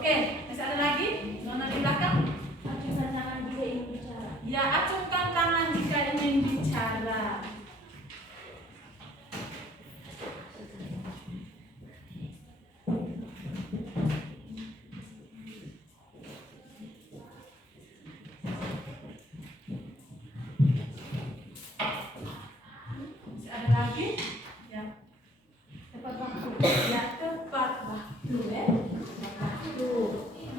Oke, masih ada lagi? Nona di belakang? Acungkan tangan jika ingin bicara. Ya, acungkan tangan jika ingin bicara. Masih ada lagi? Ya. Tepat waktu. Ya, tepat waktu ya. Tepat waktu.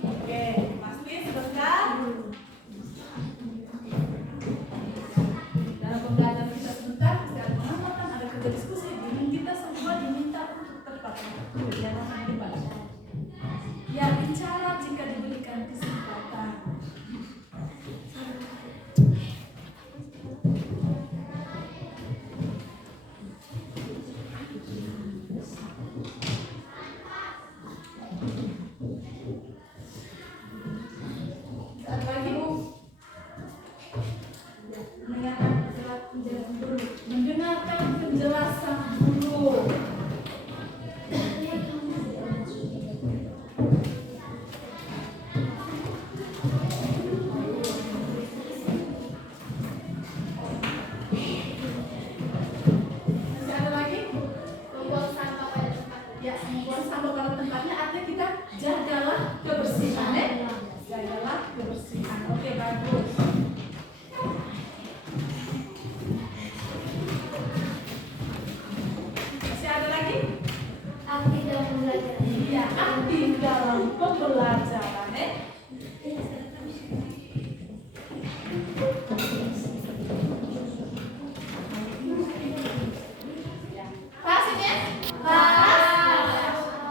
Oke, pasti sebentar. Dalam pembelajaran kita sebentar, kita ada pengamatan, ada kerja diskusi. Dan kita semua diminta untuk tepat waktu. Jangan sampai debat. Ya, bicara jika diberikan kesempatan. Satu lagi, Bu. Mendengarkan penjelasan dulu. Masih ada lagi? Membuang sampah pada tempatnya. Ya, membuang sampah pada tempatnya artinya kita jagalah kebersihan ya. Jagalah kebersihan. Oke, bagus. Masih ada lagi? Aktif dalam belajar. Iya, aktif dalam pembelajaran ya. Pas ini ya? Pas.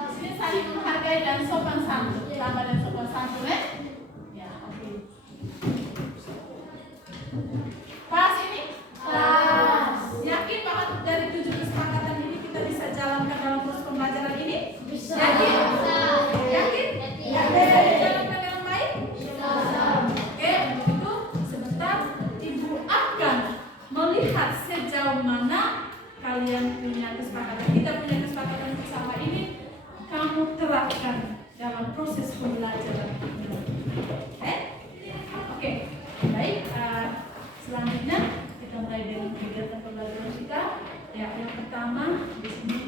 Di sini saling menghargai dan sopan santun. Sama dan sopan santun ya? Ya, oke. Pas ini? Pas. Yakin bahwa dari 7 kesepakatan ini kita bisa jalankan dalam proses pembelajaran ini? Bisa. Yakin? Yakin? Yakin. Jalankan dengan baik? Oke, untuk itu sebentar Ibu akan melihat sejauh mana kalian punya kesepakatan. Kita punya kesepakatan bersama ini kamu terapkan dalam proses pembelajaran ini. Oke, baik. Selanjutnya kita mulai dengan kegiatan pembelajaran kita. Ya, yang pertama di sini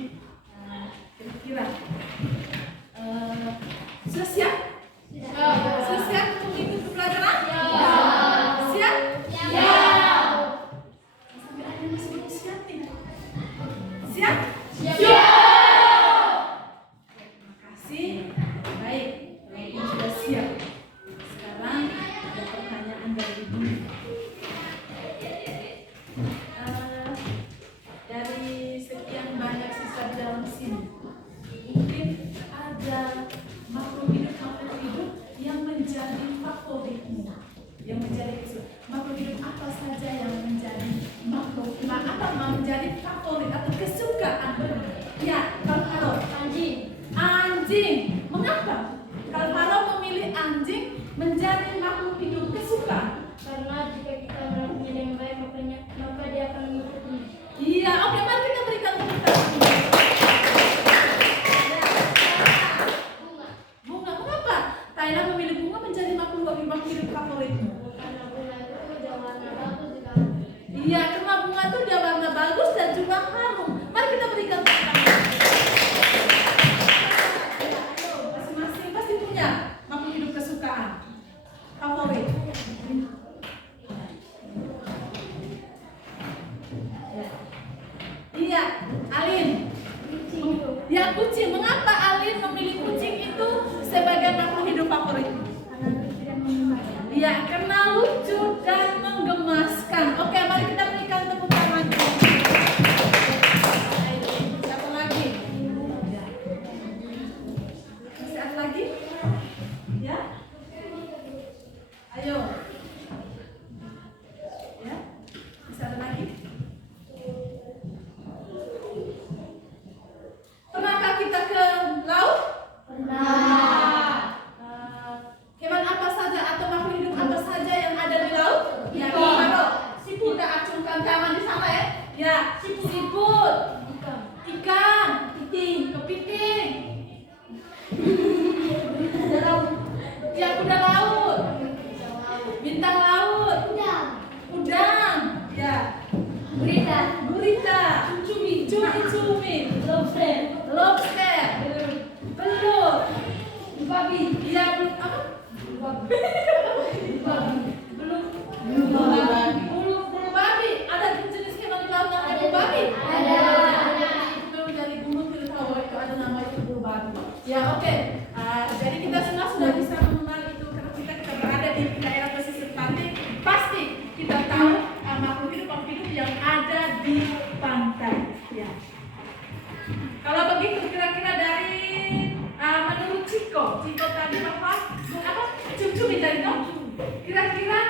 kira-kira sudah siap? Sudah siap untuk mengikuti pembelajaran? Siap? Sampai ada yang masih belum siap tidak? Siap? Terima kasih. Baik, kalau ini sudah siap. Sekarang ada pertanyaan dari Ibu. Dari sekian banyak siswa di dalam sini, mungkin ada makhluk hidup yang menjadi favoritmu, yang menjadi makhluk hidup apa saja yang menjadi menjadi favorit atau kesukaan? Ya, kalau Haro, anjing. Mengapa? Kalau Haro memilih anjing menjadi makhluk hidup kesukaan? Karena jika kita melakukannya dengan baik, maka dia akan mengikuti. Iya, oke, mari kita berikan tepuk tangan. Bunga, mengapa Thailand memilih bunga menjadi makhluk hidup favoritmu? Karena bunga itu dia warna bagus juga. Iya, karena bunga itu dia warna bagus dan juga harum. Mari kita berikan tepuk tangan. Ayo, masing-masing pasti punya makhluk hidup kesukaan favorit. Iya, Alin. Ya, kucing. Mengapa Alin memilih kucing itu sebagai makhluk hidup favorit? Iya, karena lucu dan menggemaskan. Oke, mari kita berikan tepuk tangan. Satu lagi. Masih ada lagi? Ciko tadi apa? Cumi-cumi tadi dong. Kira-kira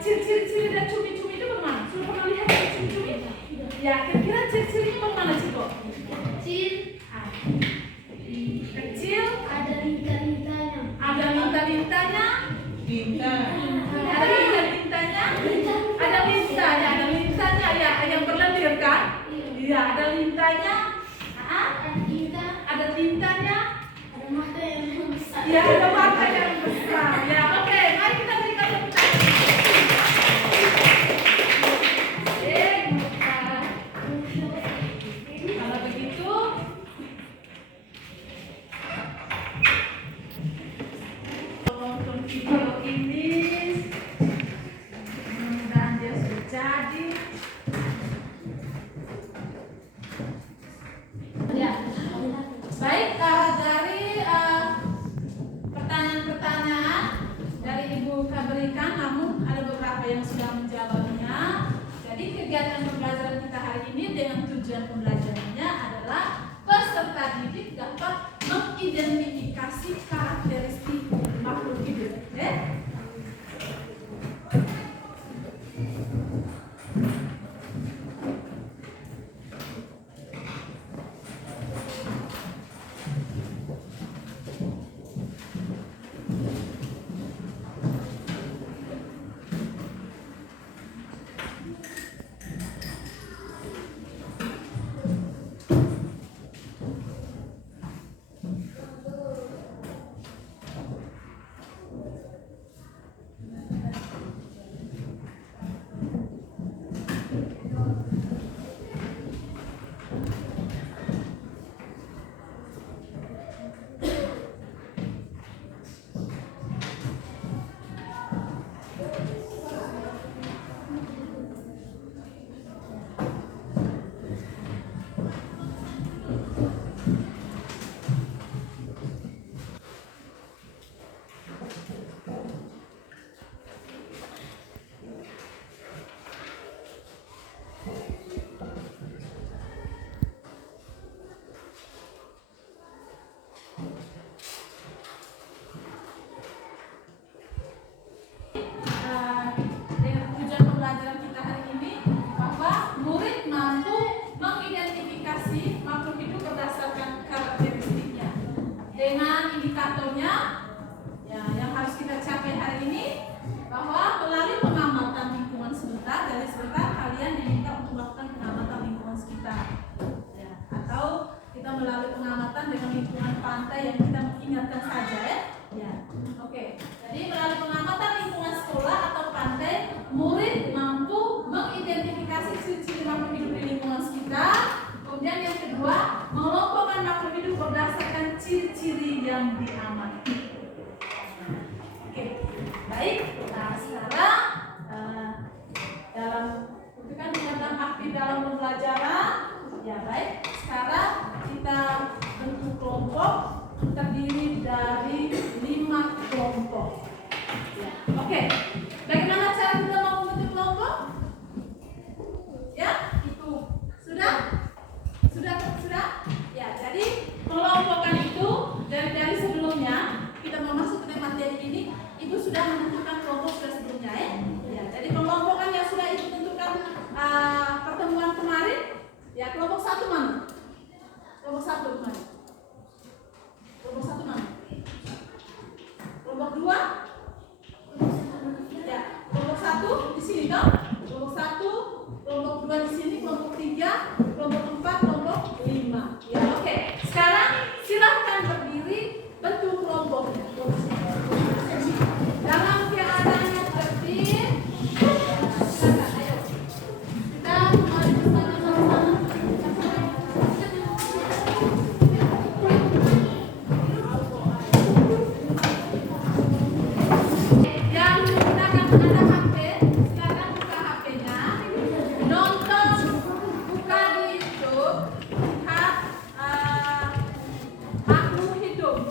ciri-ciri dan cumi-cumi itu bagaimana? Sudah pernah lihat cumi-cumi? Ya, kira-kira ciri-cirinya bagaimana, Ciko? Kecil, Kecil, ada lintah-lintahnya. ada lintah-lintahnya, ada lintah-lintahnya, ada lintahnya, ya, yang berlendir kan? Iya, ada lintahnya, ada tintanya, Ada mata yang besar. ya, ada mata yang besar. Ya, oke, mari kita berikan tepuk tangan. Kalau begitu, tonton video ini. Mudah-mudahan dia sudah jadi. Ya, baik, dari pertanyaan-pertanyaan dari Ibu berikan, namun ada beberapa yang sudah menjawabnya. Jadi kegiatan pembelajaran kita hari ini dengan tujuan pembelajarannya adalah peserta didik dapat mengidentifikasi karakteristik makhluk hidup. Dengan tujuan pembelajaran kita hari ini bahwa murid mampu mengidentifikasi makhluk hidup berdasarkan karakteristiknya dengan indikatornya, ya, yang harus kita capai hari ini, bahwa melalui pengamatan lingkungan sebentar, dari sebentar kalian diminta untuk melakukan pengamatan lingkungan sekitar, ya, atau kita melalui pengamatan dengan lingkungan pantai yang kita ingatkan saja, ya. Oke, jadi melalui pengamatan lingkungan sekolah atau pantai, murid mampu mengidentifikasi ciri-ciri makhluk hidup di lingkungan sekitar. Kemudian yang kedua, mengelompokkan makhluk hidup berdasarkan ciri-ciri yang diamati. Oke, baik. Nah, sekarang dalam itu kan tentang aktif dalam pembelajaran. Ya, baik. Sekarang kita bentuk kelompok terdiri dari 5 kelompok. Ya. Oke, bagaimana cara kita mau membentuk kelompok? Ya, itu sudah? Ya, jadi mengelompokkan itu dari sebelumnya kita mau masuk ke materi ini, Ibu sudah menentukan kelompok sudah sebelumnya, ya. Ya, jadi pengelompokan yang sudah Ibu tentukan pertemuan kemarin, ya, kelompok 1 mana? Kelompok 1 kemarin. Kelompok 1 mana? Kelompok 2? Ya, kelompok 1 di sini dong. Kelompok 1, kelompok 2 di sini, kelompok 3, kelompok 4, kelompok 5. Ya, oke. Sekarang silahkan berdiri, bentuk kelompoknya. Dalam keadaannya tertib. Silakan, ayo. Kita mulai bersama-sama. Yang menggunakan ada HP, silakan buka HP-nya, nonton, buka di YouTube, lihat makhluk hidup.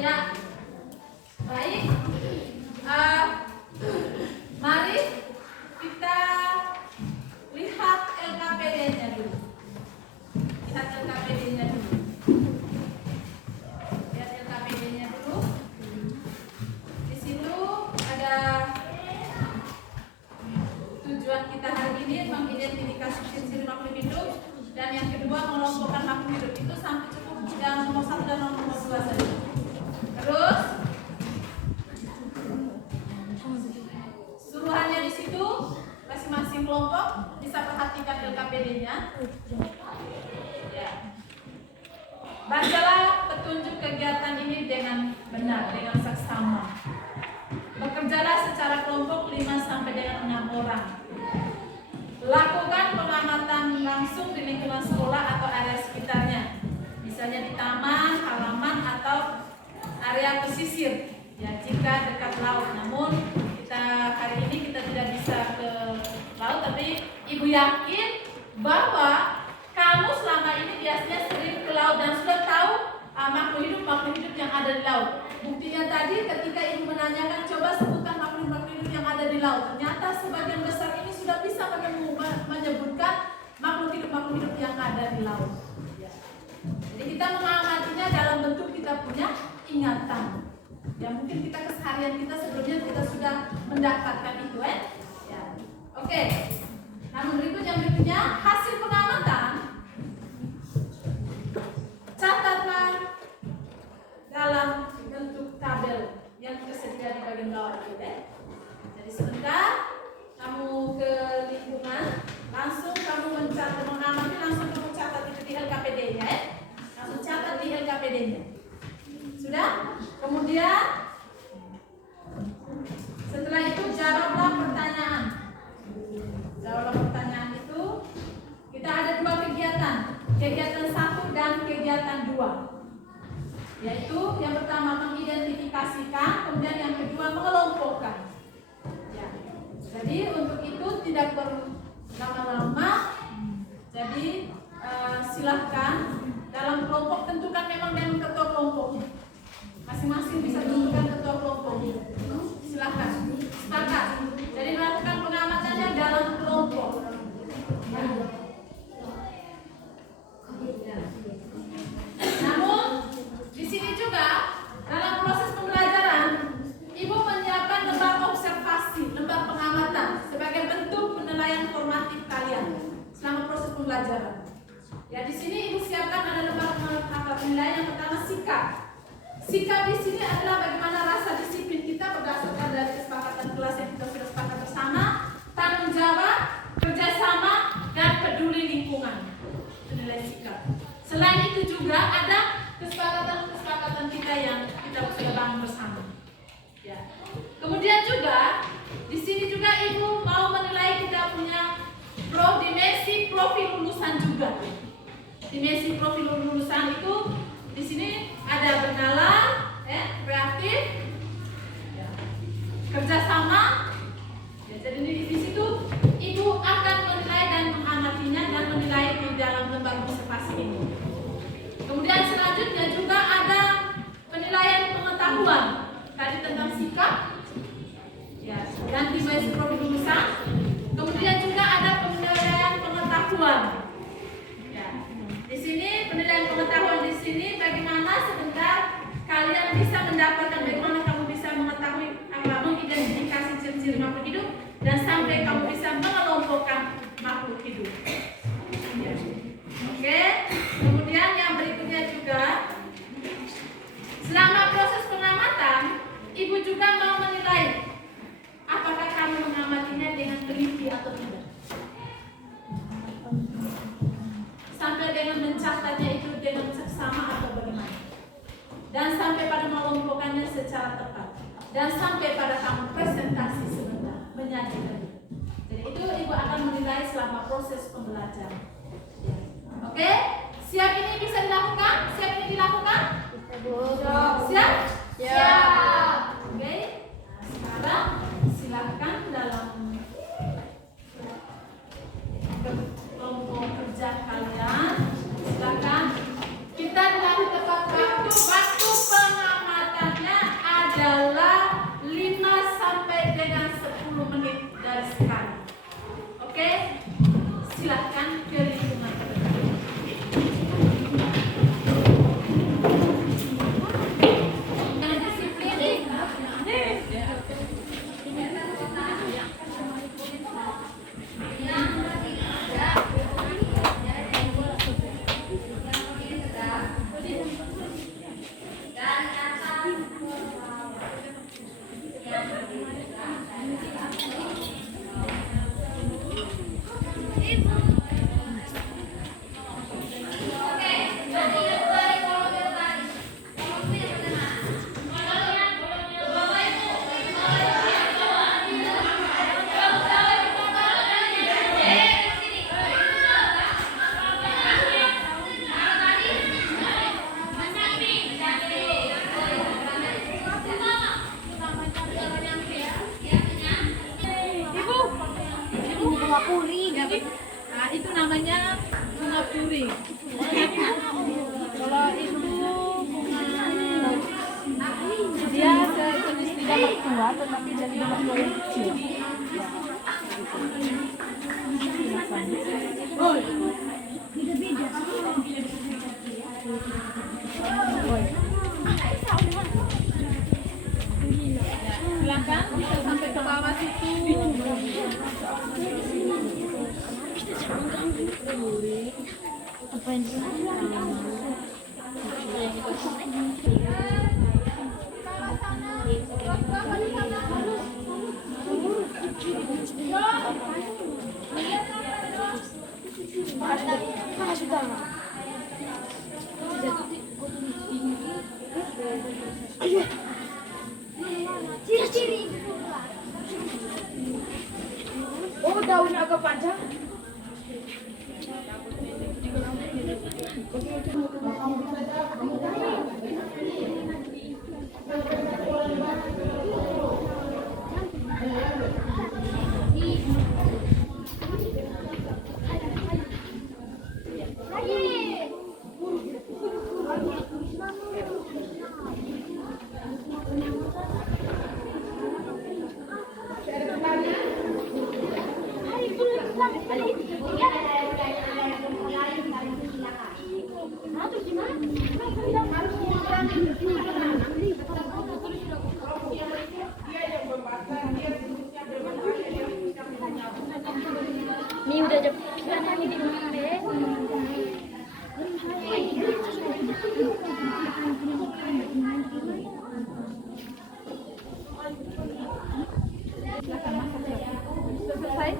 Ya, baik. Mari kita lihat LKPD-nya dulu. Lihat LKPD-nya dulu. Lihat LKPD-nya dulu. Di situ ada tujuan kita hari ini mengidentifikasi ciri-ciri makhluk hidup, dan yang kedua mengelompokkan makhluk hidup. Itu sampai cukup yang nomor 1 dan nomor 2 saja. Terus suruhannya di situ masing-masing kelompok bisa perhatikan LKPD-nya. Ya. Bacalah petunjuk kegiatan ini dengan benar, dengan seksama. Bekerjalah secara kelompok 5 sampai dengan 6 orang. Lakukan pengamatan langsung di lingkungan sekolah atau area sekitarnya, misalnya di taman, halaman, atau area pesisir. Ya, jika dekat laut. Namun hari ini kita tidak bisa ke laut, tapi Ibu yakin bahwa kamu selama ini biasanya sering ke laut dan sudah tahu makhluk hidup yang ada di laut. Buktinya tadi ketika Ibu menanyakan, coba sebutkan makhluk hidup yang ada di laut. Ternyata sebagian besar ini sudah bisa menyebutkan makhluk hidup yang ada di laut. Ya. Jadi kita mengamatinya dalam bentuk kita punya ingatan. Ya, mungkin kita keseharian kita sebelumnya kita sudah mendapatkan itu, ya. Oke. Namun berikutnya hasil pengamatan catatlah dalam bentuk tabel yang tersedia di bagian bawah itu, Jadi sebentar kamu ke lingkungan, langsung kamu mengamati, langsung kamu catat itu di LKPD-nya, Langsung catat di LKPD-nya. Sudah? Kemudian setelah itu jawablah pertanyaan. Jawablah pertanyaan itu. Kita ada 2 kegiatan. Kegiatan 1 dan kegiatan 2. Yaitu yang pertama mengidentifikasikan, kemudian yang kedua mengelompokkan. Ya. Jadi untuk itu tidak perlu lama-lama. Jadi silahkan dalam kelompok tentukan memang dengan ketua kelompoknya. Masing-masing bisa tentukan ketua kelompoknya. Silahkan. Sepakat. Jadi melakukan pengamatannya dalam kelompok. Namun di sini juga dalam proses pembelajaran, Ibu menyiapkan lembar observasi, lembar pengamatan sebagai bentuk penilaian formatif kalian selama proses pembelajaran. Ya, di sini Ibu siapkan ada lembar penilaian. Yang pertama sikap. Sikap di sini adalah bagaimana rasa disiplin kita berdasarkan dari kesepakatan kelas yang kita sudah sepakat bersama, tanggung jawab, kerjasama, dan peduli lingkungan. Penilaian sikap. Selain itu juga ada kesepakatan kita yang kita sudah bangun bersama. Ya. Kemudian juga di sini juga Ibu mau menilai kita punya dimensi profil lulusan juga. Dimensi profil lulusan itu di sini ada bernalar, kreatif, ya, kerjasama. Ya, jadi di situ Ibu akan menilai dan mengamatinya dan menilai di dalam lembar observasi ini. Kemudian selanjutnya juga ada penilaian pengetahuan tadi tentang sikap, ya, dan dimensi profil lulusan. Kemudian juga ada penilaian pengetahuan. Di sini penilaian pengetahuan di sini bagaimana sebentar kalian bisa mendapatkan, bagaimana kamu bisa mengetahui mengidentifikasi ciri-ciri makhluk hidup dan sampai kamu bisa mengelompokkan makhluk hidup. Ya. Oke. Kemudian yang berikutnya juga selama proses pengamatan Ibu juga mau menilai apakah kamu mengamatinya dengan teliti atau tidak. Sampai dengan mencatatnya itu dengan seksama atau bagaimana, dan sampai pada mengelompokkannya secara tepat, dan sampai pada kamu presentasi sebentar menyajikan. Jadi itu Ibu akan menilai selama proses pembelajaran. Ya. Oke, siap ini bisa dilakukan? Siap ini dilakukan? Siap? Siap. Oke. Nah, sekarang silakan dalam kelompok kerja kalian, silakan kita telah tepat waktu pengamatan. sekali. Oke, silakan ke lingkungan terdekat. Bunga puri. Nah, itu namanya bunga puri. Kalau itu bunga dia sejenis tidak mertua tetapi jadi mertua yang kecil. Silakan bisa sampai ke bawah situ. Apa yang oh, daunnya agak panjang. Ini udah kelihatan di Selesai?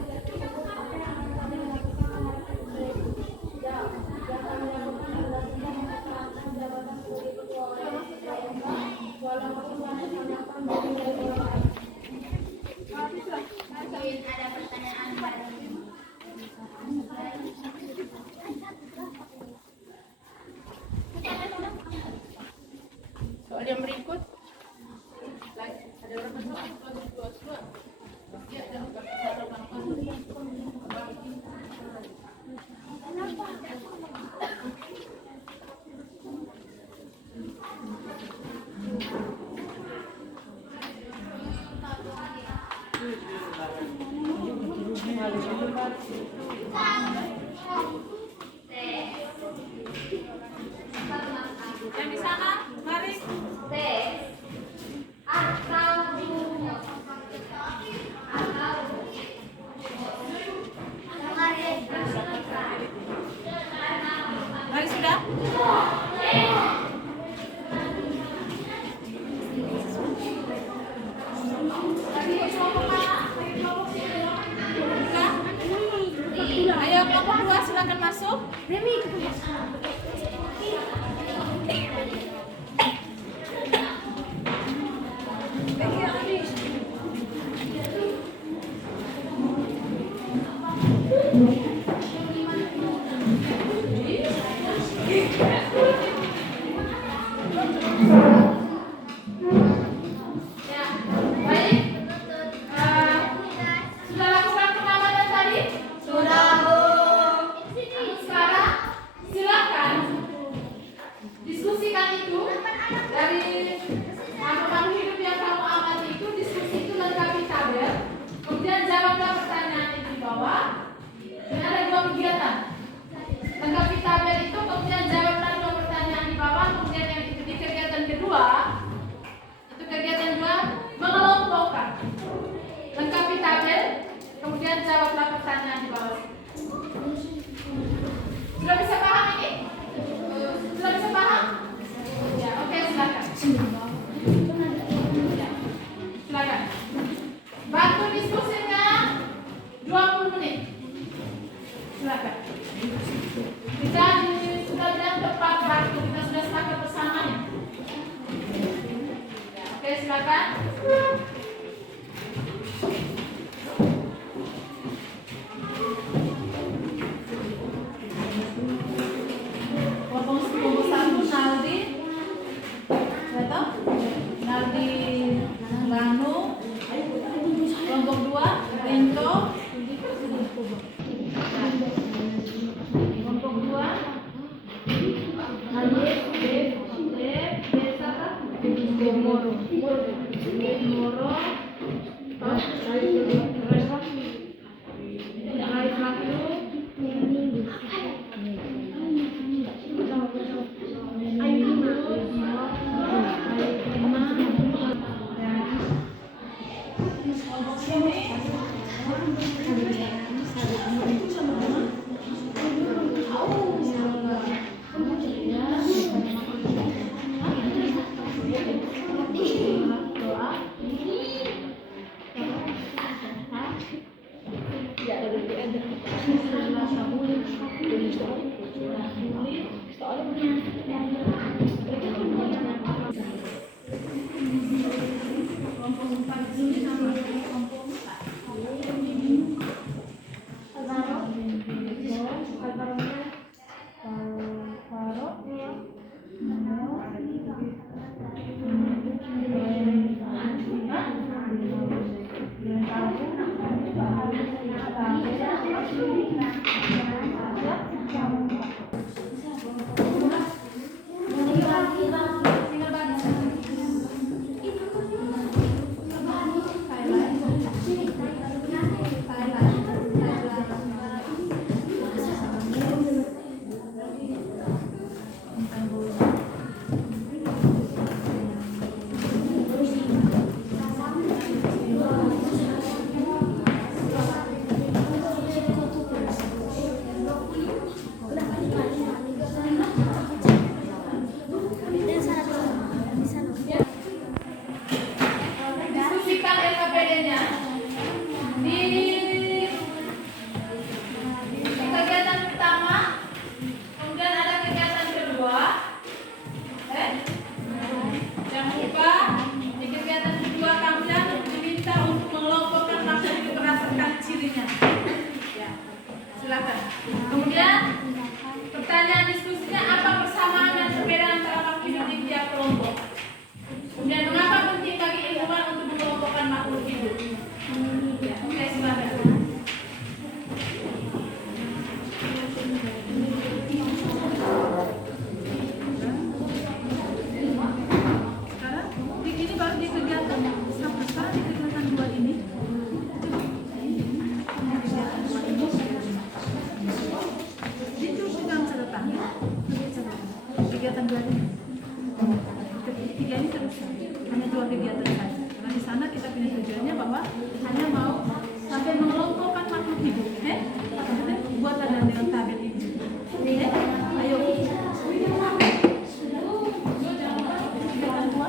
Soal yang berikut. Ada berapa soal? Ya, ada yang di sana, mari. Mari sudah. Ayo kelompok 2 silakan masuk. Kemudian jawablah tabel itu, kemudian jawablah 2 pertanyaan di bawah, kemudian yang itu di kegiatan kedua, itu kegiatan 2 mengelompokkan. Lengkapi tabel, kemudian jawablah pertanyaan di bawah. Sudah bisa paham ini? Sudah bisa paham? Ya, oke, silakan. Ya, silakan. Bantu diskusinya 20 menit. Silakan. Kita sudah bilang tepat waktu, kita sudah sepakat bersamanya. Ya, oke, silakan. Kelompok 1 Naldi, Beto, Naldi Lanu. Kelompok 2 Rento. Kelompok 2 Naldi Moro. Diskusikan LKPD-nya di kegiatan pertama, kemudian ada kegiatan kedua. Jangan lupa di kegiatan kedua kalian diminta untuk mengelompokkan maksud itu berdasarkan cirinya. Ya, silakan. Kemudian pertanyaan diskusinya, apa persamaan dan perbedaan antara makhluk hidup di tiap kelompok? Kemudian mengapa penting bagi ilmuwan untuk mengelompokkan makhluk hidup? Ya, oke, silakan. Sekarang ini baru di kegiatan sekarang di kegiatan 2 ini. Itu sudah catatan. Kegiatan 2 ini. Ketiga ini terus hanya 2 kegiatan saja. Karena di sana kita punya tujuannya bahwa hanya mau sampai mengelompokkan makhluk hidup. Kemudian buatlah dengan tabel ini. Ayo. Kegiatan 2.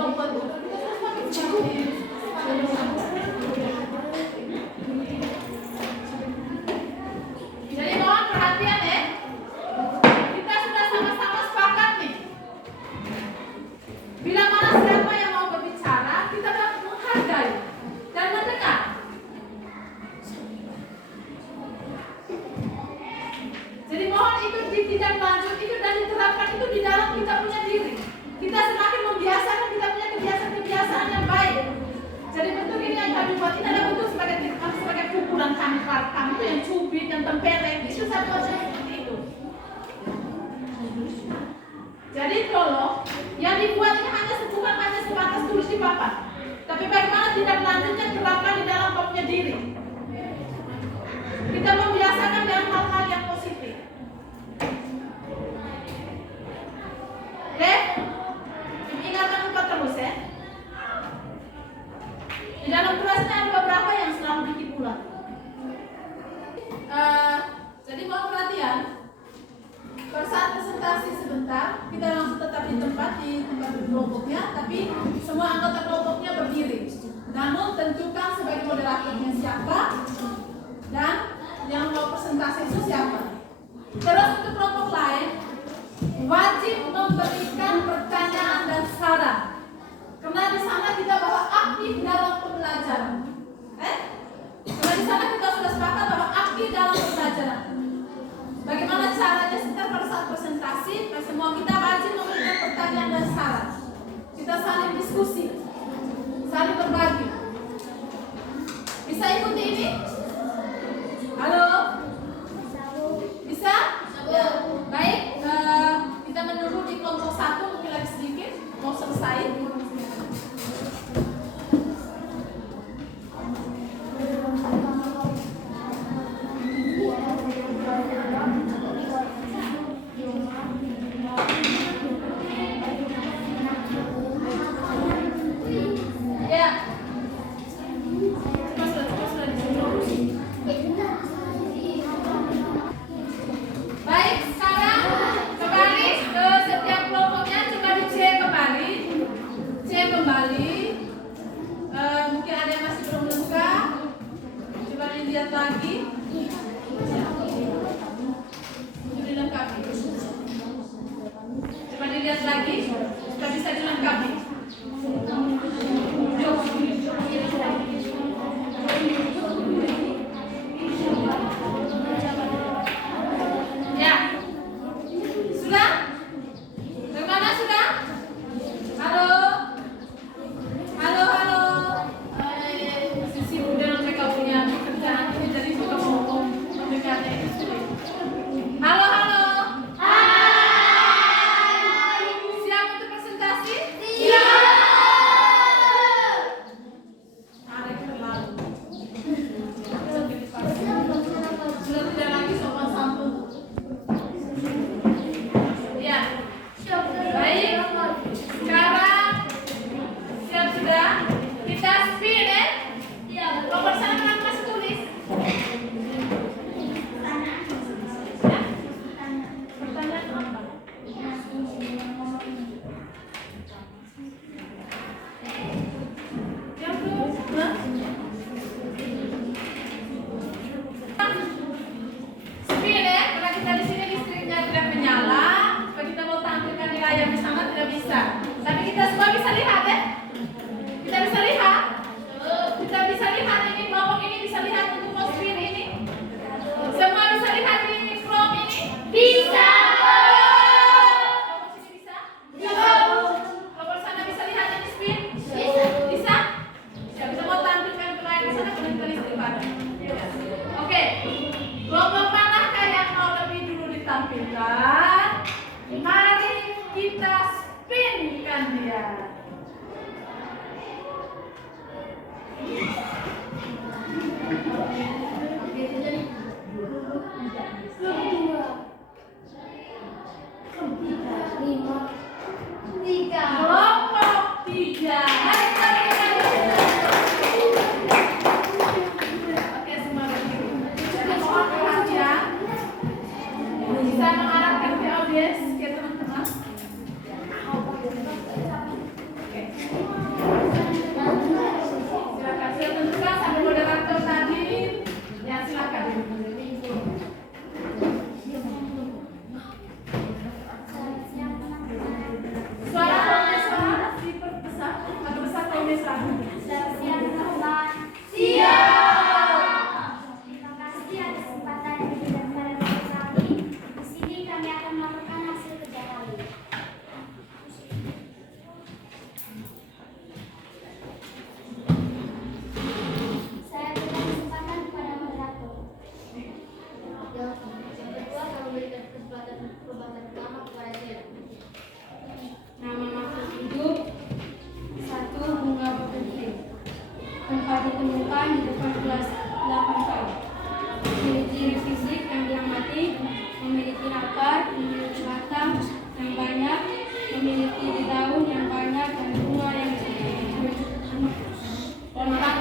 kelompok itu. Kita semakin cukup. Jadi mohon perhatian ya. Kita sudah sama-sama sepakat nih. Bila mana siapa yang mau berbicara, kita harus menghargai dan mendengar. Jadi mohon itu ditindaklanjut itu dan diterapkan itu di dalam kita punya diri. Kita semakin membiasakan kita punya kebiasaan-kebiasaan yang baik. Jadi bentuk ini yang kami buat ini adalah bentuk sebagai pukulan kami itu yang cubit, yang tempeleng itu satu seperti itu. Jadi tolong yang dibuat ini bukan hanya sebatas tulis di papan, tapi bagaimana tidak lanjutnya terapkan di dalam kau punya diri. Kita membiasakan dengan hal-hal yang positif. Oke? Ingatkan empat terus ya. Di dalam tugasnya ada beberapa yang selalu bikin ulang. Jadi mohon perhatian. Pada saat presentasi sebentar, kita langsung tetap di tempat kelompoknya, tapi semua anggota kelompoknya berdiri. Namun tentukan sebagai moderatornya siapa dan yang mau presentasi itu siapa. Terus untuk kelompok lain, wajib memberikan pertanyaan dan saran. Karena di sana kita bahwa aktif dalam pembelajaran. Karena di sana kita sudah sepakat bahwa aktif dalam pembelajaran. Bagaimana caranya sekitar pada saat presentasi, semua kita wajib memberikan pertanyaan dan saran. Kita saling diskusi, saling berbagi. Bisa ikuti ini? Halo? Bisa? Ya. Baik, kita menunggu di kelompok 1 mungkin lagi sedikit, mau selesai. Oke. Vanessa. Siap, teman. Siap. Terima kasih atas kesempatan yang diberikan kepada kami. Di sini kami akan melaporkan hasil kerja kami. Saya berikan kesempatan kepada moderator. Yang kedua, kami berikan kesempatan pertama kepada saya. Nama makhluk hidup. 1. Bunga berbentuk. Tempat ditemukan di depan kelas 8K. Ciri-ciri fisik yang diamati: memiliki akar, memiliki batang yang banyak, memiliki daun yang banyak dan bunga yang kontak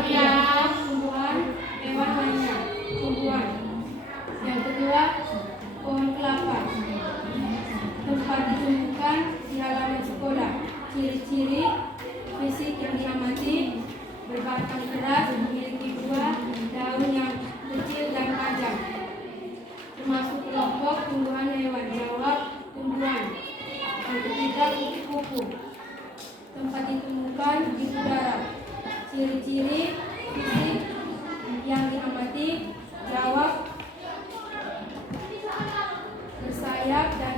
tumbuhan hewan lainnya. Tumbuhan. Yang kedua, pohon kelapa. Tempat ditemukan di halaman sekolah. Ciri-ciri fisik yang diamati: berbatang keras, memiliki buah, daun yang kecil dan panjang. Termasuk kelompok tumbuhan hewan. Jawab, tumbuhan. Yang ketiga, kupu-kupu. Tempat ditemukan di udara. Ciri-ciri fisik yang diamati: jawab, bersayap dan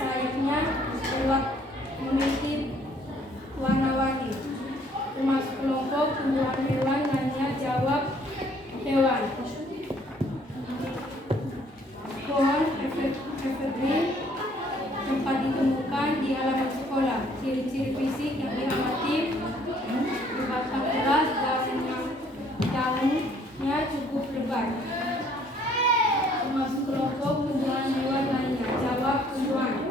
sayapnya kuat, memiliki warna-warni. Termasuk kelompok tumbuhan hewan lainnya. Jawab, hewan. Pohon evergreen. Tempat ditemukan di halaman sekolah. Ciri-ciri fisik yang diamati: berbatang keras, daunnya cukup lebar. Termasuk kelompok tumbuhan hewan lainnya. Jawab, tumbuhan.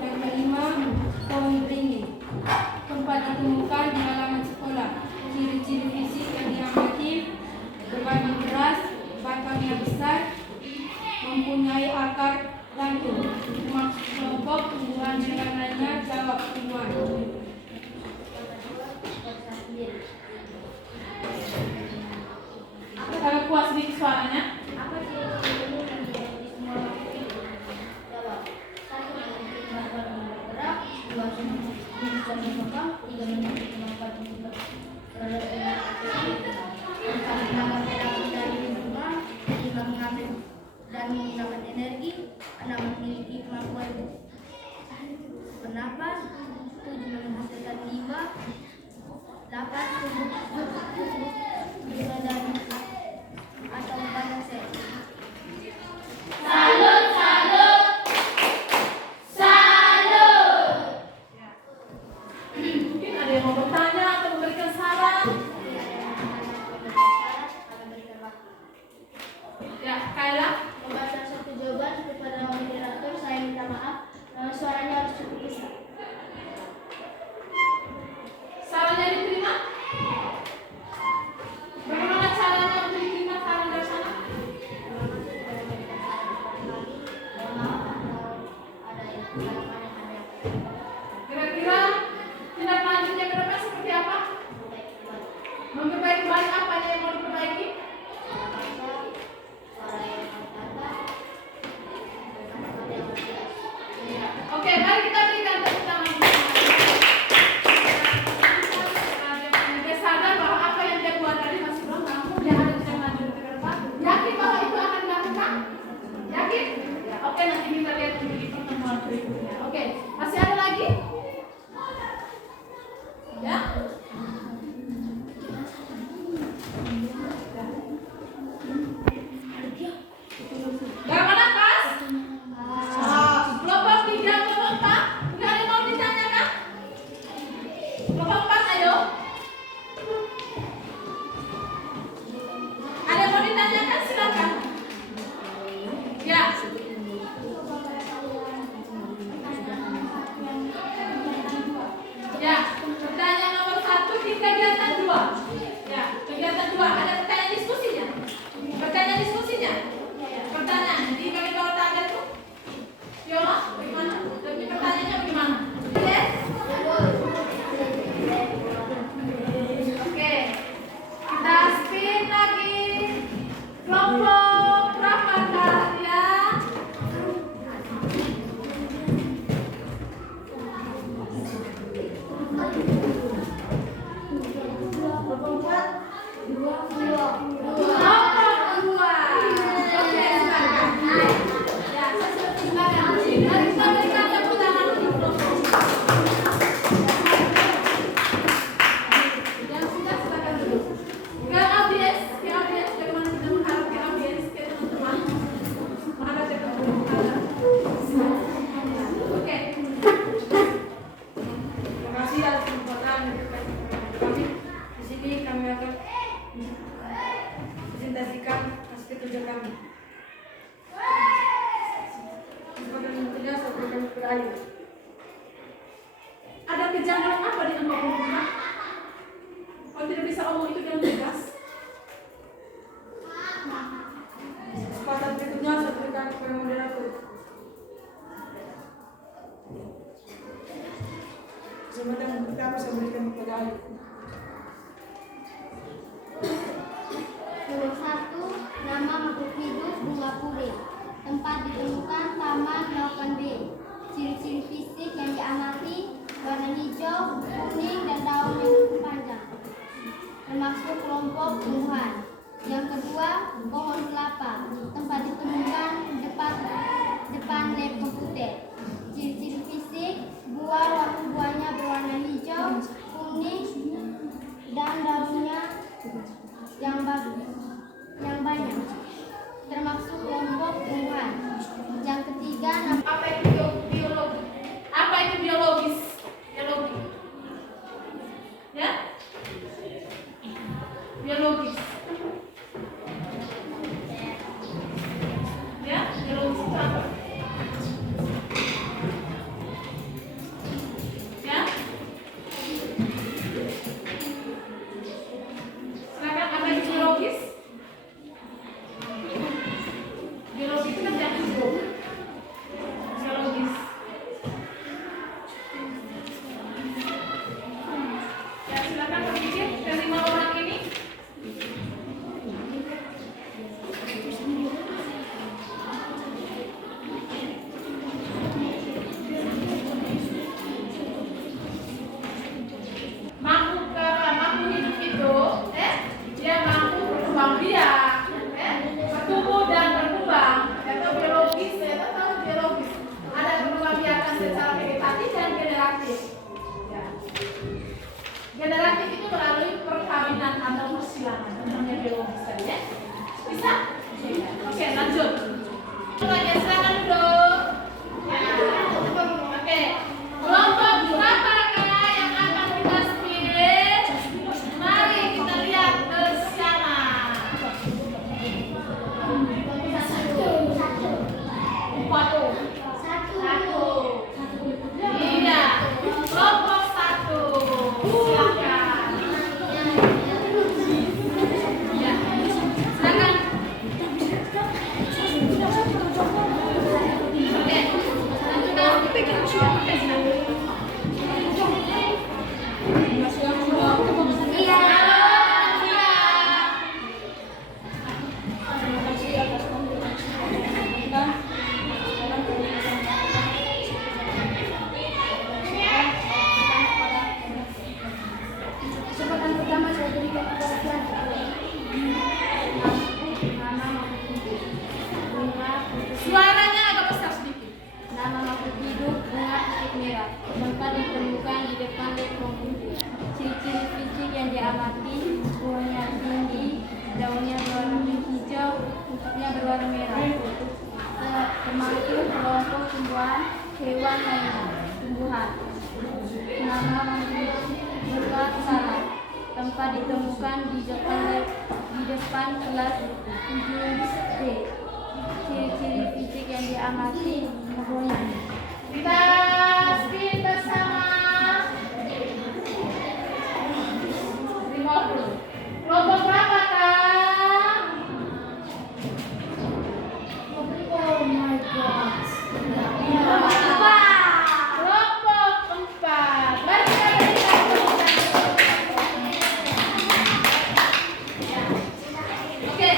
Yang kelima, pohon beringin. Tempat ditemukan di halaman sekolah. Ciri-ciri fisik yang diamati: berbatang keras, batangnya besar, mempunyai akar gantung. Termasuk kelompok tumbuhan hewan lainnya. Jawab, tumbuhan. Kalau puas sedikit suaranya. Apa ciri-ciri yang diamati semua makhluk hidup? Jawab. 1. Memiliki kemampuan bergerak. 2. Bisa berkembang. 3. Memiliki kemampuan untuk beradaptasi. 4. Mendapat energi dari lingkungan. 5. Mengambil dan menggunakan energi. 6. Memiliki kemampuan bernapas. 7. Menghasilkan limbah. 8. Tubuh bisa dan atau banyak sel. Salut, salut, salut. Mungkin ada yang mau bertanya atau memberikan saran. Ya, Kayla. Pembahasan satu jawaban kepada moderator. Saya minta maaf, suaranya harus cukup besar. Sarannya diterima? Bagaimana caranya untuk diterima saran dari sana? Kira-kira tindak lanjutnya ke depan seperti apa? Memperbaiki baik apa yang mau diperbaiki? Oke, mari kita berikan tepuk tangan. Dia sadar bahwa apa yang dia buat tadi masih belum mampu, dia harus bisa lanjut ke depan. Yakin bahwa itu akan dilakukan? Yakin? Ya, oke, nanti kita lihat di pertemuan berikutnya. Oke, masih ada lagi? Ya? Berapa nafas? Kelompok 3, kelompok 4. Tidak ada yang mau ditanyakan? Kelompok 4, ayo. Ada yang mau ditanyakan? Silakan. Ya. Ya, pertanyaan nomor 1 di kegiatan 2. Ya, kegiatan 2. Ada pertanyaan diskusinya? Pertanyaan diskusinya? Pertanyaan di bagian bawah tanda tuh. Yono, bagaimana? Tapi pertanyaannya bagaimana? Yes? Oke. Kita spin lagi. Kelompok berapa kalian? kasih atas kesempatan yang diberikan kepada kami. Di sini kami akan presentasikan hasil kerja kami. Kesempatan berikutnya saya berikan kepada Ayu. Ada kejanggalan apa dengan Pak Pembuka? Kalau tidak bisa omong itu dengan tegas. Kesempatan berikutnya saya berikan kepada moderator. Kesempatan pertama saya berikan kepada Ayu. Nomor 1, nama makhluk hidup bunga puri. Tempat ditemukan Taman 8B. Ciri-ciri fisik yang diamati warna hijau, kuning, dan daun yang panjang. Termasuk kelompok tumbuhan. Yang kedua, pohon kelapa. Tempat ditemukan depan lab komputer. Ciri-ciri fisik, buahnya berwarna hijau, kuning, dan daunnya yang banyak. Termasuk kelompok tumbuhan. Yang ketiga, Apa itu biologi? Apa itu biologis? Biologi. Ya? Biologis. Ya, biologis itu apa? Ya? Silakan, apa itu biologis? Biologi itu kan dari hidup. Biologis. Ya, silakan berpikir dari 5 orang ini. Makhluk hidup itu, dia mampu berkembang biak, bertumbuh dan berkembang. Atau biologis, saya tahu biologis. Ada berkembang biakan secara vegetatif dan generatif. Ya. Generatif itu melalui perkawinan atau persilangan, namanya biologis tadi ya. Bisa? Oke, lanjut. Lagi silakan duduk. Ya. Oke. Kelompok berapakah yang akan kita split? Mari kita lihat ke sana. Satu. Iya. Kelompok 1. Silakan. Ya. Silakan. Oke. kesempatan pertama saya berikan kepada pelajar. Nama makhluk hidup bunga putih. Suaranya agak besar sedikit. Nama makhluk hidup bunga putih merah. Tempat ditemukan di depan lab komputer. Ciri-ciri fisik yang diamati, buahnya tinggi, daunnya berwarna hijau, bentuknya berwarna merah. Termasuk kelompok tumbuhan, hewan lainnya. Tumbuhan. Nama makhluk bunga salad. Tempat ditemukan di depan kelas 7D. Ciri-ciri fisik yang diamati, buahnya. Kita spin bersama. Remote dulu. Kelompok berapa kak? Oh my god. Kelompok 4. Mari kita berikan tepuk tangan. Oke.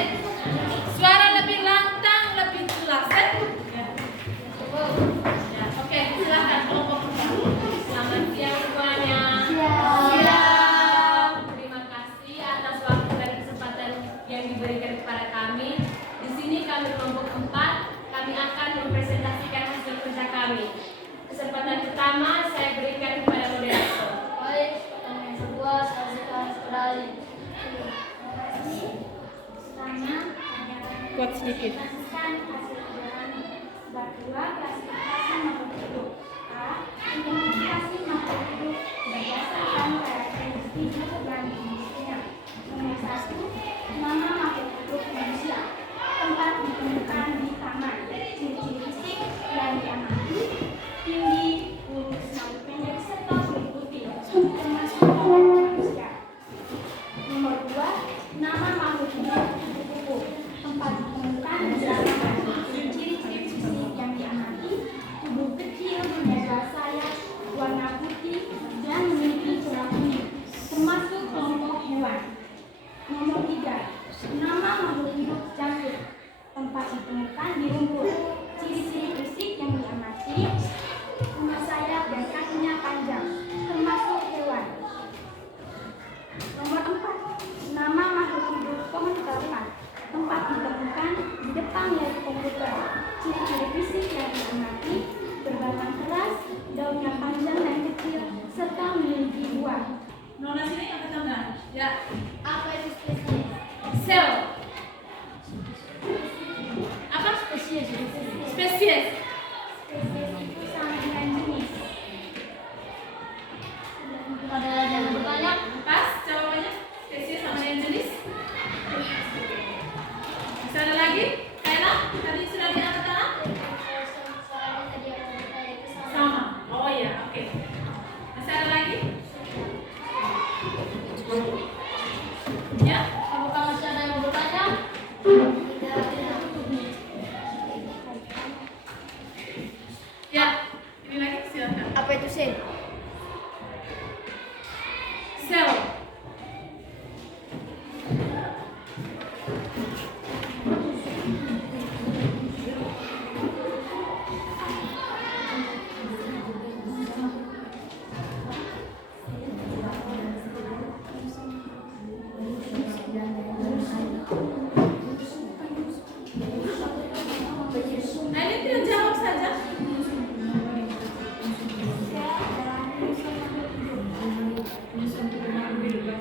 Suara lebih lantang, lebih jelas. Ya. Oke, silakan kelompok 4. Selamat siang semuanya. Siang. Terima kasih atas waktu dan kesempatan yang diberikan kepada kami. Di sini kami kelompok 4, kami akan mempresentasikan hasil kerja kami. Kesempatan pertama saya berikan kepada moderator. Baik, yang kedua saya berikan kepada Ali. Pertama, Kuat sedikit. klasifikasikan hasil kerjaan bab 2, klasifikasi makhluk hidup. A. Identifikasi makhluk hidup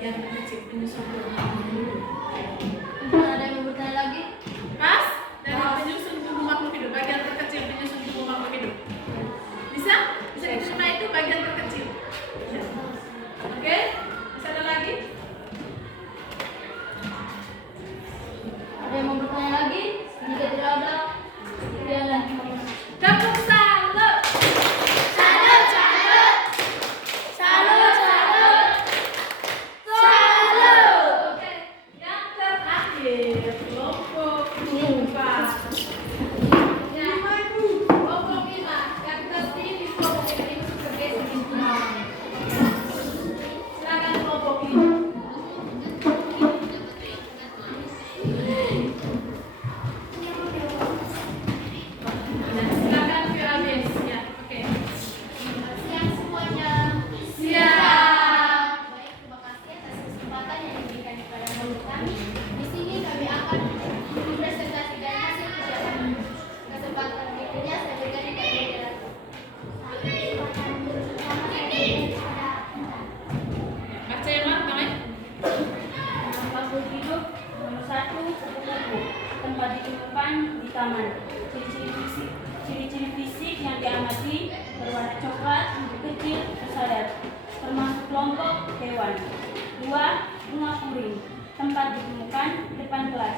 bagian terkecil penyusun tubuh makhluk hidup. Ada yang mau bertanya lagi? Pas dari penyusun tubuh makhluk hidup, bagian terkecil penyusun tubuh makhluk hidup. Bisa? Bisa diterima itu bagian terkecil. Oke? Bisa ada lagi? Ada yang mau bertanya lagi? Jika tidak ada, kita lanjut. Tepuk salut. Salut, salut. Salut, salut. Salut. Oke, yang terakhir kelompok 4. Ya. Kelompok 5. Yang terpilih kelompok ini sebagai sejumlah. Silakan kelompok 5. Silakan Firabes. Ya, oke. Siap semuanya. Siap. Baik, terima kasih atas kesempatan yang diberikan kepada kami. Di sini kami akan mempresentasikan hasil kerja kami. Kesempatan berikutnya saya berikan kepada moderator. Baca yang mana, Kang? Makhluk hidup nomor 1 kupu-kupu. Tempat ditemukan di taman. Ciri-ciri fisik yang diamati berwarna coklat, kecil, bersadar, termasuk kelompok hewan. 2. Bunga puring. Tempat ditemukan depan kelas.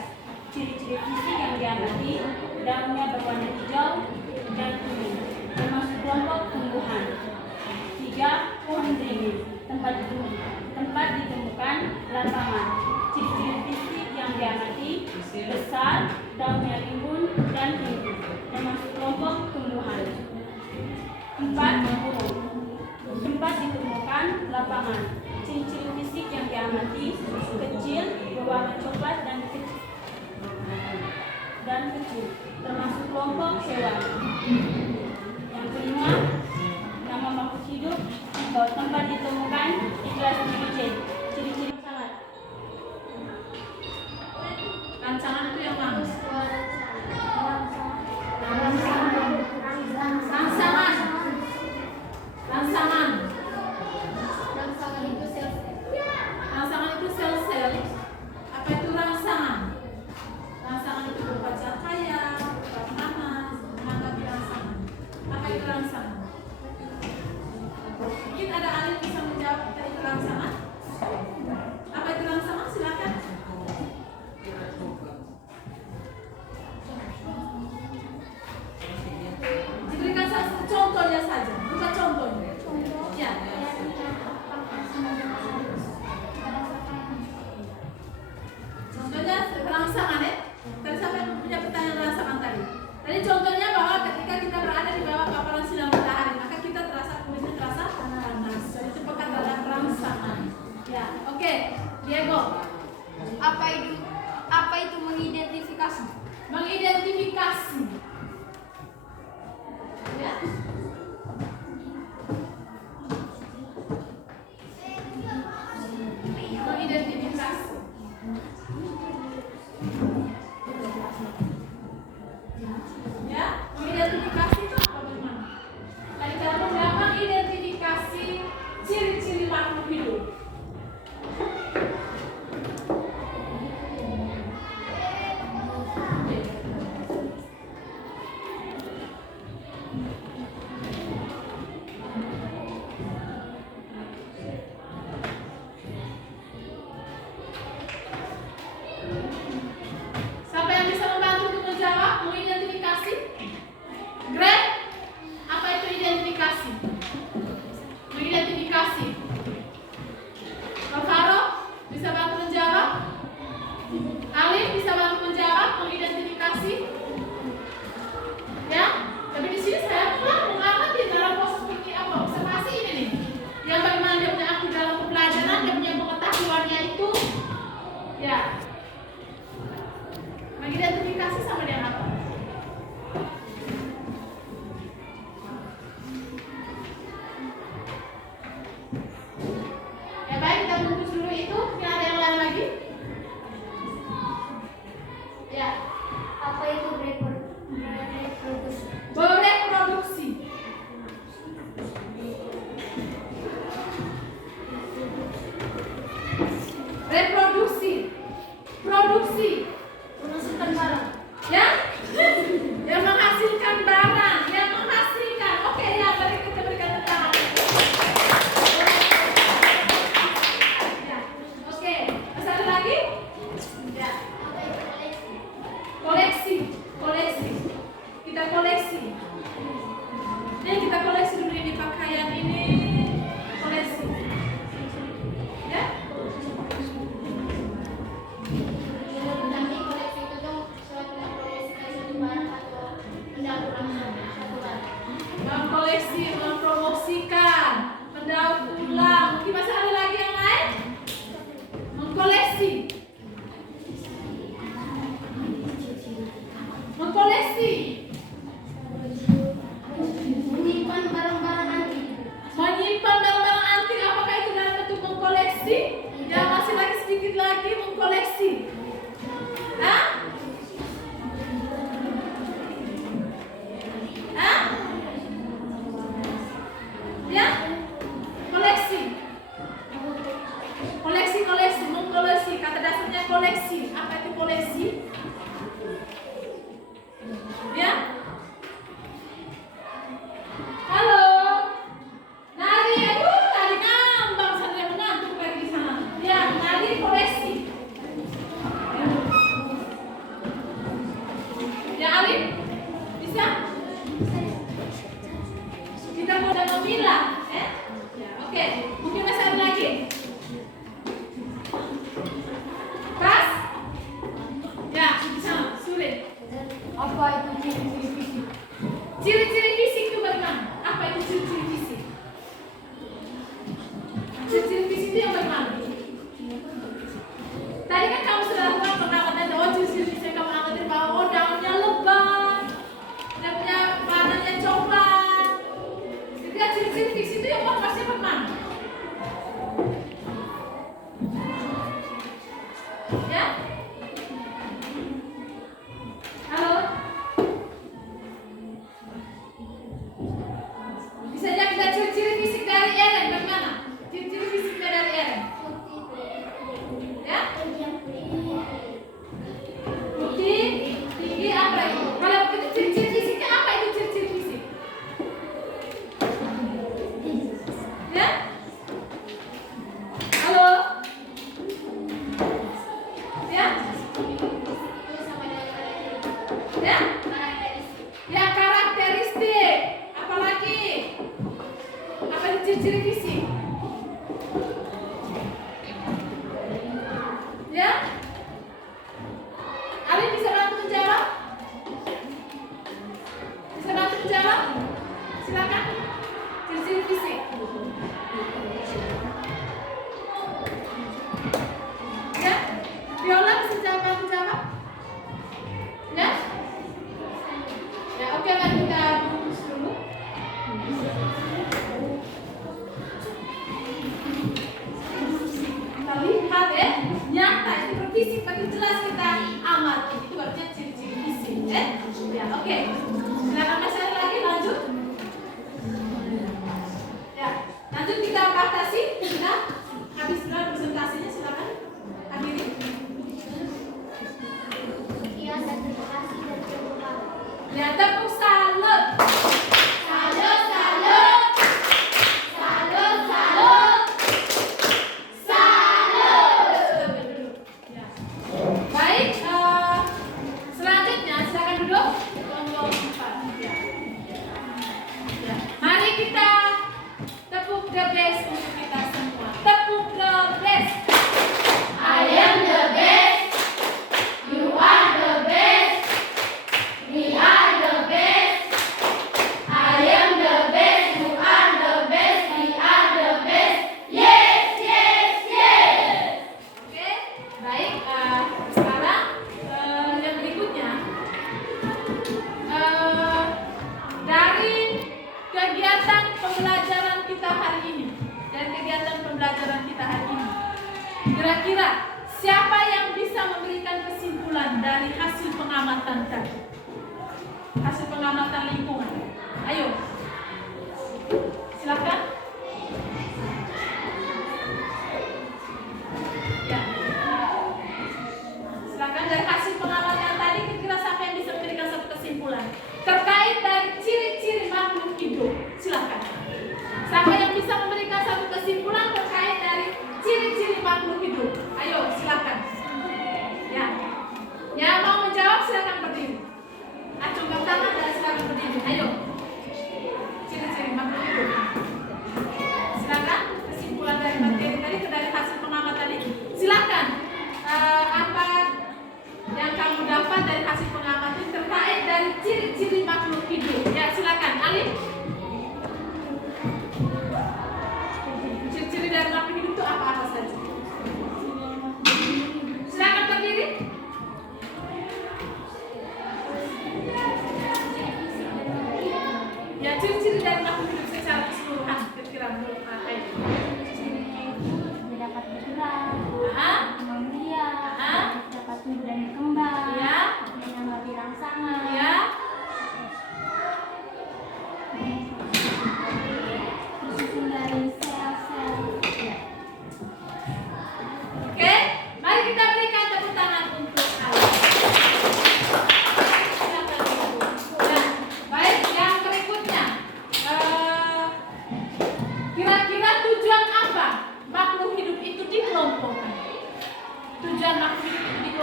Ciri-ciri fisik yang diamati daunnya berwarna hijau dan kuning, termasuk kelompok tumbuhan. 3. Pohon beringin. Tempat ditemukan lapangan. Ciri-ciri fisik yang diamati besar, daunnya rimbun dan tinggi, termasuk kelompok tumbuhan. 4. Burung. Tempat ditemukan lapangan. Ciri-ciri fisik yang diamati kecil, berwarna coklat dan kecil, termasuk kelompok hewan. Yang kelima, nama makhluk hidup. Tempat ditemukan ikhlas dirjen. Ciri-ciri sangat. Rancangan itu yang mana? Rangsangan. Rangsangan itu sel-sel. Rangsangan itu sel-sel. Apa itu rangsangan? Rangsangan itu berupa cahaya, berupa panas, menanggapi rangsangan. Apa itu rangsangan? Mungkin ada ahli yang bisa menjawab kita itu rangsangan? Apa itu rangsangan? Silakan. Diberikan satu contohnya saja, bukan contohnya. Ya. Contohnya rangsangan ya. Tadi siapa yang punya pertanyaan rangsangan tadi? Tadi contohnya bahwa ketika kita berada di bawah paparan sinar matahari, maka kita terasa kulitnya terasa panas. Jadi itu pekat adalah rangsangan. Ya, oke. Diego. Apa itu mengidentifikasi? Mengidentifikasi. Ya. Mengidentifikasi. Ya, mengidentifikasi itu apa bagaimana? Tadi cara mengidentifikasi ciri-ciri makhluk hidup. Siapa yang bisa membantu untuk menjawab mengidentifikasi? Greg, apa itu identifikasi? Mengidentifikasi. Alvaro, bisa bantu menjawab? Alif bisa bantu menjawab mengidentifikasi? Ya, tapi di sini saya kurang mengamati dalam proses seperti apa observasi ini nih. Yang bagaimana dia punya aktif dalam pembelajaran, dia punya pengetahuannya itu. Ya. Mengidentifikasi sama dengan apa? Ya baik, kita bungkus dulu itu. Mungkin ada yang lain lagi? Ya. Apa itu reproduksi? Bereproduksi. koleksi. Apa itu koleksi? Ya? Halo? Nari, aduh, Nari ngambang sampai mengantuk lagi di sana. Ya, Nari koleksi. Ya, Alif? Bisa? Kita mau memilah, ya? Oke, mungkin masih ada lagi? Kas? Ya, di sana, sulit. Apa itu ciri-ciri fisik? Ciri-ciri fisik itu bagaimana? Apa itu ciri-ciri fisik? Ciri-ciri fisik itu yang bagaimana? Tadi kan kamu sudah lakukan pengamatan. Oh, ciri-ciri fisik kamu amatin bahwa oh, daunnya lebat, dia punya warnanya coklat. Ketika ciri-ciri fisik itu yang pasti bagaimana? Ya? Halo? Bisa jadi kita ciri-ciri fisik dari Eren bagaimana? Ciri-ciri fisiknya dari Eren. Ya? Putih, tinggi, apa itu? Kalau itu ciri-ciri fisiknya apa itu ciri-ciri fisik? Ya? Halo? Ya? Ya? Ya, karakteristik. Apalagi? Apa itu ciri-ciri fisik? Ya? Alif bisa bantu menjawab? Bisa bantu menjawab? Silakan. Ciri-ciri fisik. Ya? Viola bisa bantu jawab? Ya? Ya, oke, mari kita bungkus dulu. Kita lihat ya, nyata itu berfisik, makin jelas kita amati. Itu artinya ciri-ciri fisik, ya, oke. Silakan Mas Ari lagi lanjut. Ya, lanjut kita batasi. Kita habis dulu presentasinya, silakan akhiri. Sekian dan terima kasih dan terima kasih. Ya, tepuk salut. Salut, salut. Salut, salut. Salut. Ya. Baik, selanjutnya silakan duduk. Kelompok 4. Ya. Ya. Mari kita tepuk the best untuk kita semua. Tepuk the best. I am the best. You are the best. We are the best. I am the best. You are the best. We are the best. Yes, yes, yes. Oke, baik. Sekarang yang berikutnya dari kegiatan pembelajaran kita hari ini. Dari kegiatan pembelajaran kita hari ini. Kira-kira siapa yang bisa memberikan kesimpulan dari hasil pengamatan tadi? Hasil pengamatan lingkungan. Ayo. Silakan. Ya. Silakan dari hasil pengamatan tadi kira-kira siapa yang bisa memberikan satu kesimpulan terkait dari ciri-ciri makhluk hidup. Silakan. Siapa yang bisa memberikan satu kesimpulan terkait dari ciri-ciri makhluk hidup? Ayo, silakan. Ya. Yang mau menjawab silakan berdiri. Acungkan tangan dan silakan berdiri. Ayo. Ciri-ciri makhluk hidup.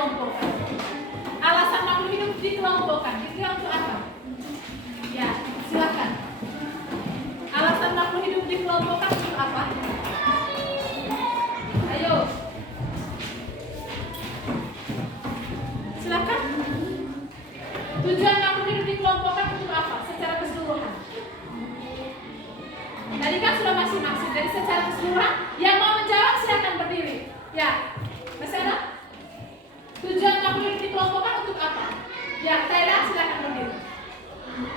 dikelompokkan. Alasan makhluk hidup dikelompokkan. Dikira untuk apa? Ya, silakan. Alasan makhluk hidup dikelompokkan untuk apa? Ayo. Silakan. Tujuan makhluk hidup dikelompokkan untuk apa? Secara keseluruhan. Tadi kan sudah masing-masing. Jadi secara keseluruhan, yang mau menjawab silakan berdiri. Ya, masih ada? Tujuan makhluk hidup dikelompokkan untuk apa? Ya, Taira silakan berdiri.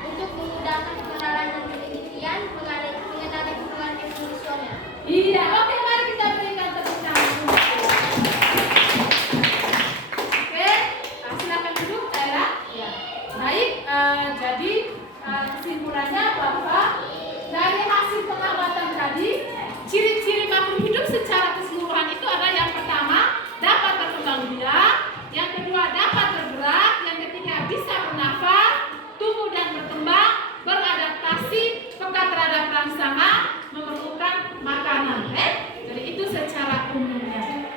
Untuk memudahkan pengenalan dan penelitian mengenai hubungan evolusioner. Iya, oke, mari kita berikan tepuk tangan. Oke, silakan duduk, Taira. Ya. Baik, jadi kesimpulannya bahwa dari hasil pengamatan tadi, ciri-ciri makhluk hidup secara keseluruhan itu ada yang pertama, dapat berkembang biak, yang kedua dapat bergerak, yang ketiga bisa bernafas, tumbuh dan berkembang, beradaptasi, peka terhadap rangsangan, memerlukan makanan. Jadi itu secara umumnya.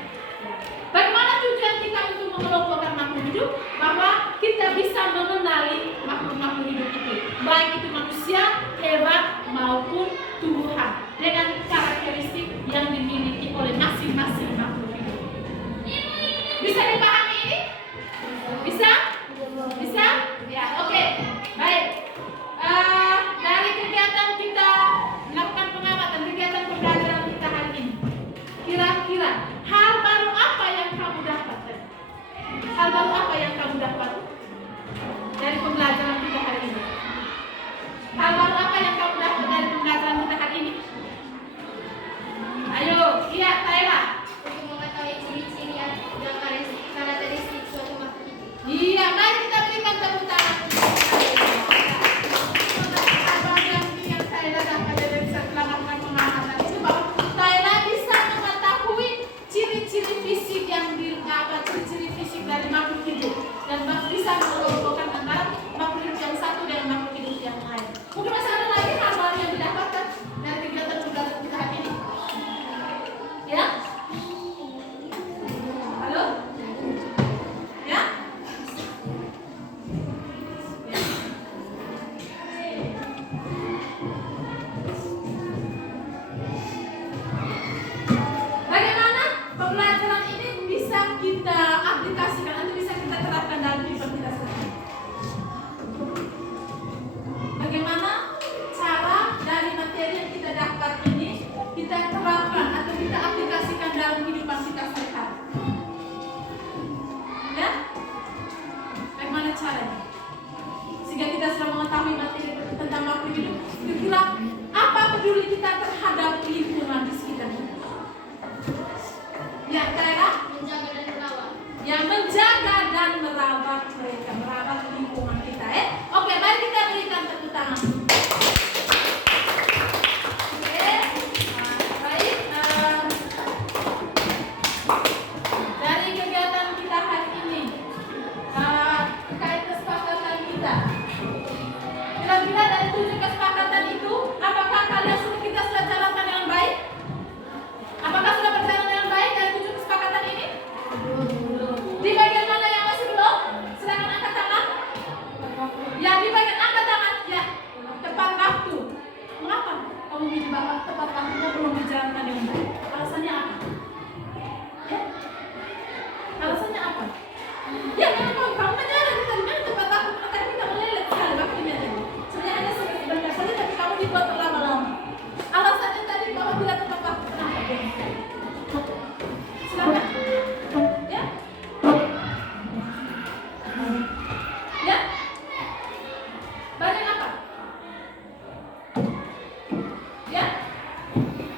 Bagaimana tujuan kita untuk mengelompokkan makhluk hidup? Bahwa kita bisa mengenali makhluk-makhluk hidup itu, baik itu manusia, hewan maupun tumbuhan, dengan karakteristik yang dimiliki oleh masing-masing makhluk hidup. Bisa dipahami ini? Bisa? Bisa? Ya, oke. Baik. Dari kegiatan kita melakukan pengamatan, kegiatan pembelajaran kita hari ini, kira-kira hal baru apa yang kamu dapat? Hal baru apa yang kamu dapat dari pembelajaran kita hari ini? Hal baru apa yang kamu dapat dari pembelajaran kita hari ini? Ayo, iya, Taira. Untuk mengetahui ciri-ciri dan karakteristik suatu makhluk hidup. Iya, mari kita berikan tepuk tangan. Apa yang Taira dapat dari setelah melakukan pengamatan itu bahwa Taira bisa mengetahui ciri-ciri fisik ciri-ciri fisik dari makhluk hidup dan bisa mengelompokkan antara makhluk hidup yang satu dengan makhluk hidup yang lain. Mungkin masih ada lagi hal-hal yang didapatkan dari kegiatan pembelajaran kita hari ini. Ya? Halo? Ya? Bagaimana pembelajaran ini bisa kita aplikasikan atau bisa kita terapkan dalam kehidupan kita sehari-hari? Bagaimana cara dari materi yang kita dapat ini kita terapkan atau kita aplikasikan dalam kehidupan kita sehari-hari? Ya? Bagaimana caranya? Sehingga kita sudah mengetahui materi tentang makhluk hidup, kira-kira apa peduli kita terhadap lingkungan di sekitar kita? Ya, Taira? Menjaga dan merawat. Yang menjaga dan merawat mereka, merawat lingkungan kita. Oke, mari kita berikan tepuk tangan. Oke, baik. Dari kegiatan kita hari ini, terkait kesepakatan kita, kira-kira dari 7 kesepakatan itu, apakah kalian kita sudah jalankan dengan baik? Apakah sudah berjalan dengan baik dari 7 kesepakatan ini? Di bagian mana yang masih belum? Silakan angkat tangan. Ya, di bagian angkat tangan. Ya, tepat waktu. Mengapa kamu bilang bahwa tepat waktunya belum dijalankan dengan baik? Alasannya apa? Ya? Alasannya apa? Ya, memang kamu menyadari tadi memang tepat waktu tadi kita melilit sekali waktunya tadi. Sebenarnya hanya sebentar saja, tapi kamu dibuat berlama-lama. Alasannya tadi bahwa tidak tepat waktu. Kenapa? Silakan. Ya? Ya? Banyak apa? Ya?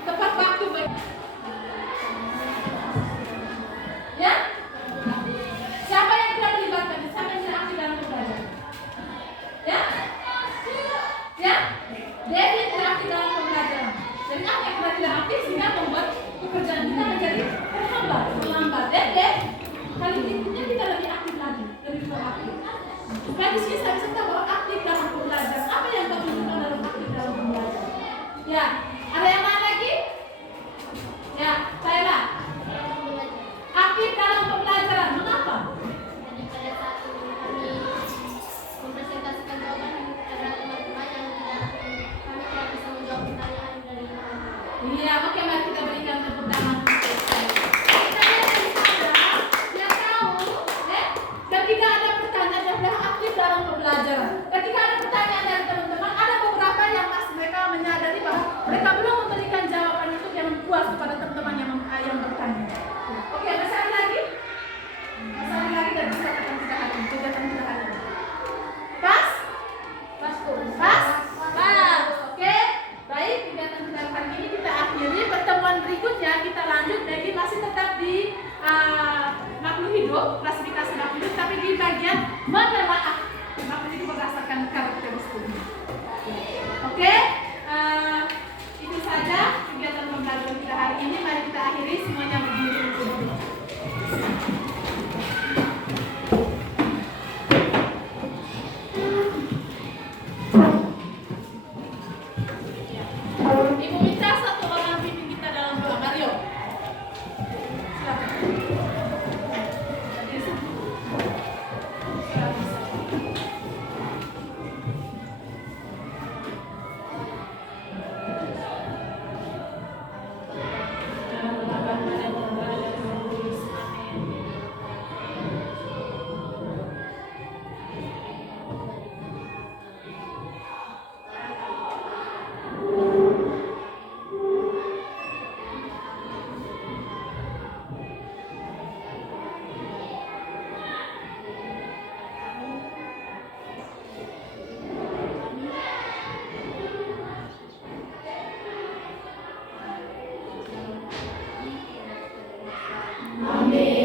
Tepat waktu baik. Ya? Siapa yang tidak melibatkan? Siapa yang tidak aktif dalam pembelajaran? Ya? Ya? David tidak aktif dalam pembelajaran. Jadi apa yang tidak aktif sehingga membuat pekerjaan kita menjadi terlambat. David, kali berikutnya kita lebih aktif lagi, lebih proaktif. Supaya di sini saya bisa tahu bahwa aktif dalam pembelajaran. Apa yang kamu butuhkan dalam aktif dalam pembelajaran? Ya, ada yang lain lagi? Ya, Taira. Aktif dalam pembelajaran. Mengapa? Amin.